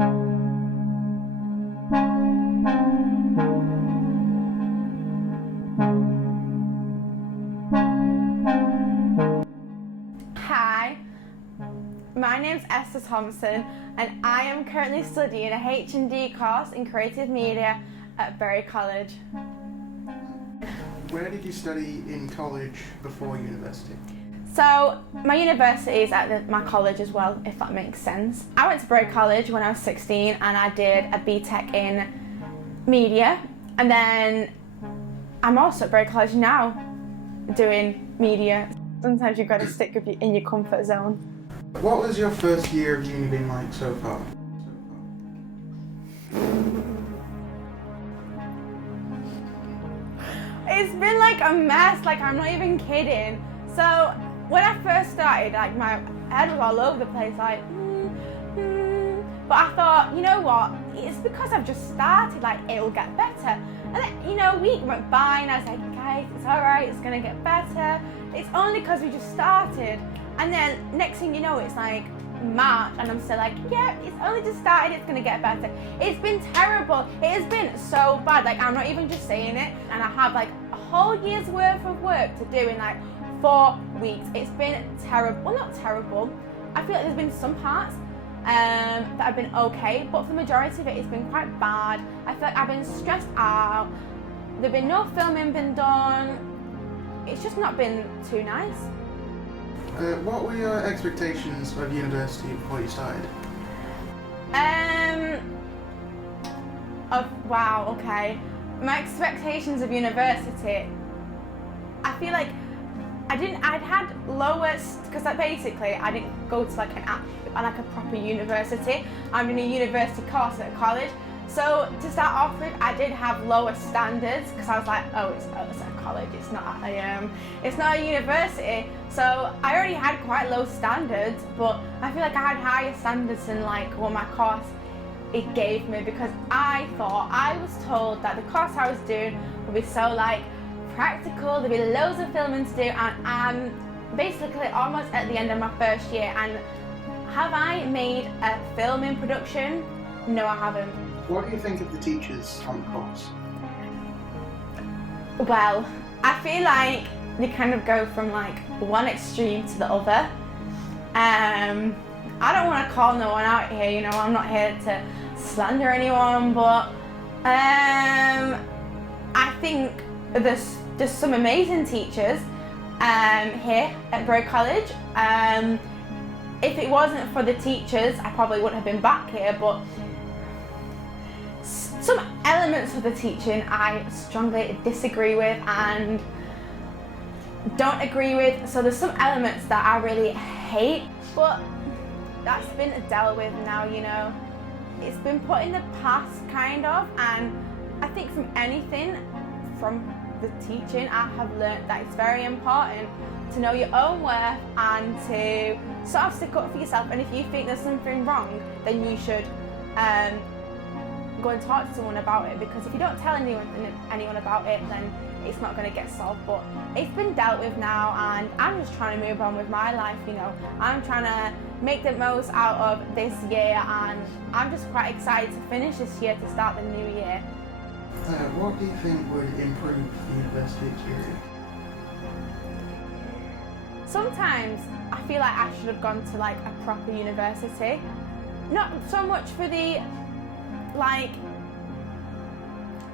Hi, my name's Esther Thompson and I am currently studying a H&D course in Creative Media at Bury College. Where did you study in college before university? So, my university is at my college as well, if that makes sense. I went to Bury College when I was 16 and I did a BTEC in media, and then I'm also at Bury College now doing media. Sometimes you've got to stick in your comfort zone. What was your first year of uni been like so far? It's been like a mess, like I'm not even kidding. So when I first started, like my head was all over the place, like but I thought, you know what, it's because I've just started, like it'll get better. And then, you know, a week went by and I was like, guys, it's alright, it's gonna get better. It's only because we just started. And then next thing you know, it's like March and I'm still like, yeah, it's only just started, it's gonna get better. It's been terrible. It has been so bad. Like, I'm not even just saying it. And I have like a whole year's worth of work to do in like 4 weeks. It's been terrible. Well, not terrible. I feel like there's been some parts that have been okay, but for the majority of it, it's been quite bad. I feel like I've been stressed out. There's been no filming been done. It's just not been too nice. What were your expectations of university before you started? Wow, okay. My expectations of university, I feel like I'd had lowest, because basically I didn't go to like a proper university. I'm doing a university course at college. So to start off with, I did have lower standards because I was like, oh, it's a college, it's not a university. So I already had quite low standards, but I feel like I had higher standards than like what my course it gave me, because I was told that the course I was doing would be so like practical, there'd be loads of filming to do, and I'm basically almost at the end of my first year. And have I made a film in production? No, I haven't. What do you think of the teachers on the course? Well, I feel like they kind of go from like one extreme to the other. I don't want to call no one out here, you know, I'm not here to slander anyone, but I think there's some amazing teachers here at Bury College. If it wasn't for the teachers, I probably wouldn't have been back here, but some elements of the teaching I strongly disagree with and don't agree with. So there's some elements that I really hate, but that's been dealt with now, you know. It's been put in the past, kind of, and I think from the teaching, I have learnt that it's very important to know your own worth and to sort of stick up for yourself. And if you think there's something wrong, then you should go and talk to someone about it, because if you don't tell anyone about it, then it's not going to get solved. But it's been dealt with now, and I'm just trying to move on with my life, you know. I'm trying to make the most out of this year, and I'm just quite excited to finish this year to start the new year. What do you think would improve the university experience? Sometimes I feel like I should have gone to like a proper university. Not so much for the like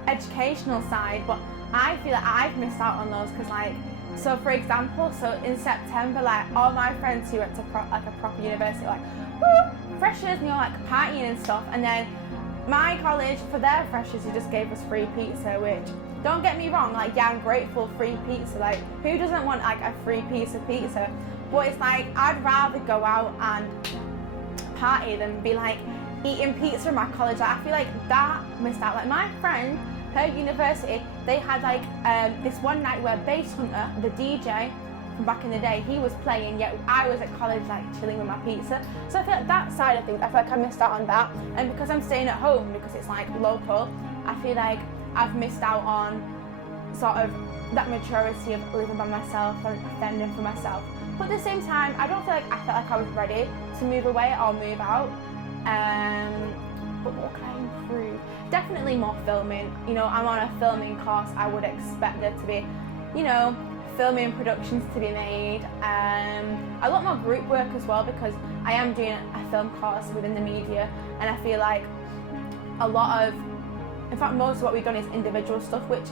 educational side, but I feel like I've missed out on those, because like, so for example, so in September, like all my friends who went to a proper university, like woo, freshers, and you're like partying and stuff, and then my college, for their freshers, who just gave us free pizza, which, don't get me wrong, like yeah, I'm grateful, free pizza, like who doesn't want like a free piece of pizza? But it's like, I'd rather go out and party than be like eating pizza in my college. Like, I feel like that missed out. Like my friend, her university, they had like this one night where Bass Hunter, the DJ from back in the day, he was playing, yet I was at college like chilling with my pizza. So I feel like that side of things, I feel like I missed out on that. And because I'm staying at home, because it's like local, I feel like I've missed out on sort of that maturity of living by myself and fending for myself. But at the same time, I felt like I was ready to move away or move out. definitely more filming. You know, I'm on a filming course. I would expect there to be, you know, filming productions to be made. A lot more group work as well, because I am doing a film course within the media, and I feel like a lot of, in fact most of what we've done is individual stuff, which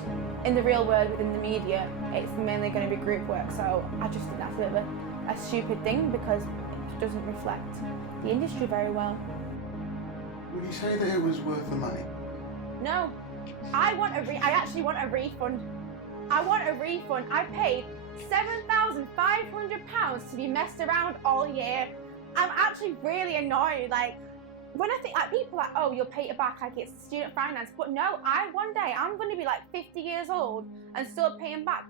in the real world within the media it's mainly going to be group work. So I just think that's a bit of a stupid thing, because it doesn't reflect the industry very well. Would you say that it was worth the money? No, I actually want a refund. I want a refund. I paid £7,500 to be messed around all year. I'm actually really annoyed. Like, when I think, like, people are like, oh, you'll pay it back, like it's student finance. But no, one day I'm going to be like 50 years old and still paying back.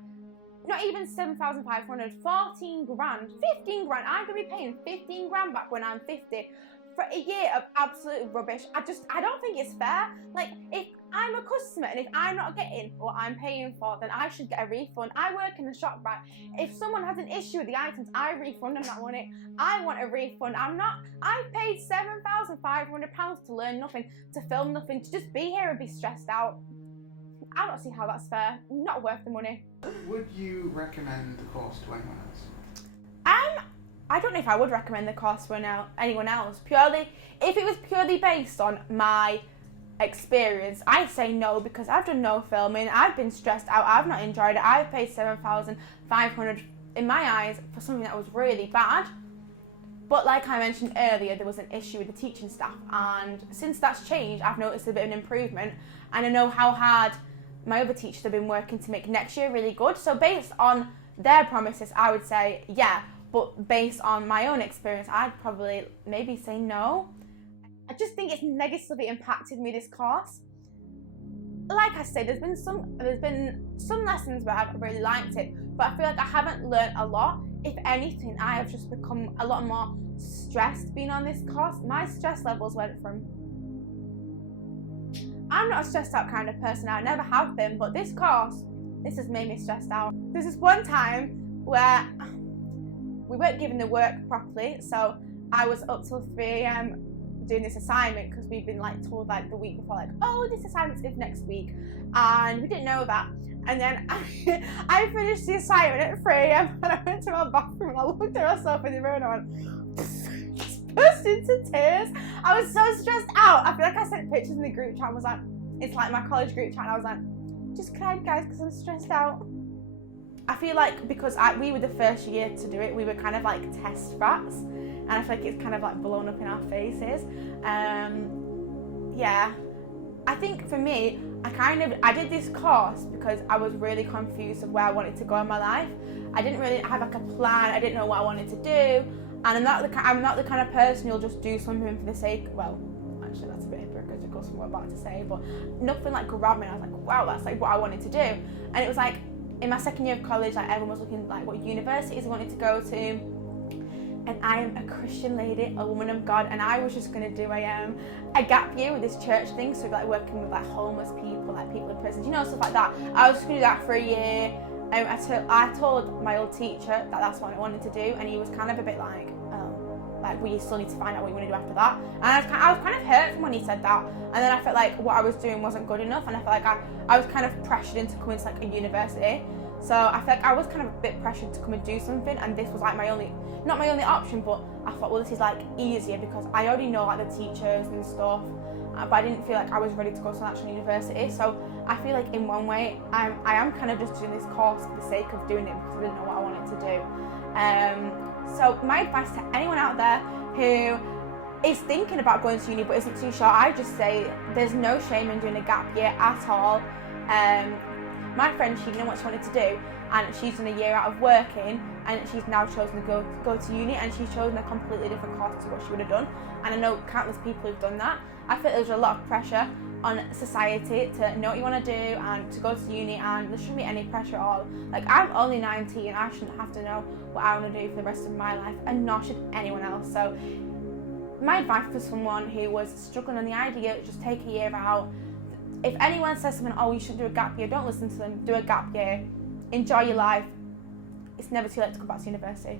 Not even 7,500, 14 grand, 15 grand. I'm going to be paying 15 grand back when I'm 50 for a year of absolute rubbish. I don't think it's fair. Like, if I'm a customer and if I'm not getting what I'm paying for, then I should get a refund. I work in the shop, right? If someone has an issue with the items, I refund them that money. I want a refund. I paid £7,500 to learn nothing, to film nothing, to just be here and be stressed out. I don't see how that's fair. Not worth the money. Would you recommend the course to anyone else? I don't know if I would recommend the course for anyone else. Purely, if it was purely based on my experience, I'd say no, because I've done no filming. I've been stressed out. I've not enjoyed it. I've paid £7,500 in my eyes for something that was really bad. But like I mentioned earlier, there was an issue with the teaching staff, and since that's changed, I've noticed a bit of an improvement, and I know how hard my other teachers have been working to make next year really good. So based on their promises, I would say yeah. But based on my own experience, I'd probably maybe say no. I just think it's negatively impacted me, this course. Like I said, there's been some lessons where I've really liked it, but I feel like I haven't learned a lot. If anything, I have just become a lot more stressed being on this course. My stress levels went from, I'm not a stressed out kind of person, I never have been, but this course, this has made me stressed out. There's this one time where we weren't given the work properly, so I was up till 3 a.m. doing this assignment, because we've been like told like the week before, like, oh, this assignment's due next week, and we didn't know that. And then I finished the assignment at 3 a.m. and I went to my bathroom and I looked at myself in the mirror and I went, just burst into tears. I was so stressed out. I feel like I sent pictures in the group chat and was like, it's like my college group chat, and I was like, just cried, guys, because I'm stressed out. I feel like because we were the first year to do it, we were kind of like test rats, and I feel like it's kind of like blown up in our faces. Yeah, I think for me, I did this course because I was really confused of where I wanted to go in my life. I didn't really have like a plan. I didn't know what I wanted to do, and I'm not the kind of person who'll just do something for the sake. Well, actually, that's a bit hypocritical, what I'm about to say, but nothing like grabbed me. I was like, wow, that's like what I wanted to do, and it was like, in my second year of college, like everyone was looking like what universities I wanted to go to, and I am a Christian lady, a woman of God, and I was just going to do a gap year with this church thing, so like working with like homeless people, like people in prisons, you know, stuff like that. I was just going to do that for a year. I told my old teacher that that's what I wanted to do, and he was kind of a bit like, like, we still need to find out what you want to do after that. And I was kind of hurt when he said that. And then I felt like what I was doing wasn't good enough, and I felt like I was kind of pressured into coming to like a university. So I felt like I was kind of a bit pressured to come and do something, and this was like not my only option, but I thought, well, this is like easier because I already know like the teachers and stuff, but I didn't feel like I was ready to go to an actual university. So I feel like in one way, I am kind of just doing this course for the sake of doing it, because I didn't know what I wanted to do. So my advice to anyone out there who is thinking about going to uni but isn't too sure, I just say there's no shame in doing a gap year at all. My friend, she didn't know what she wanted to do, and she's done a year out of working, and she's now chosen to go to uni, and she's chosen a completely different course to what she would have done. And I know countless people who've done that. I feel there's a lot of pressure on society to know what you want to do and to go to uni, and there shouldn't be any pressure at all. Like, I'm only 19, I shouldn't have to know what I want to do for the rest of my life, and nor should anyone else. So my advice for someone who was struggling on the idea, just take a year out. If anyone says something, oh, you should do a gap year, don't listen to them. Do a gap year. Enjoy your life. It's never too late to come back to university.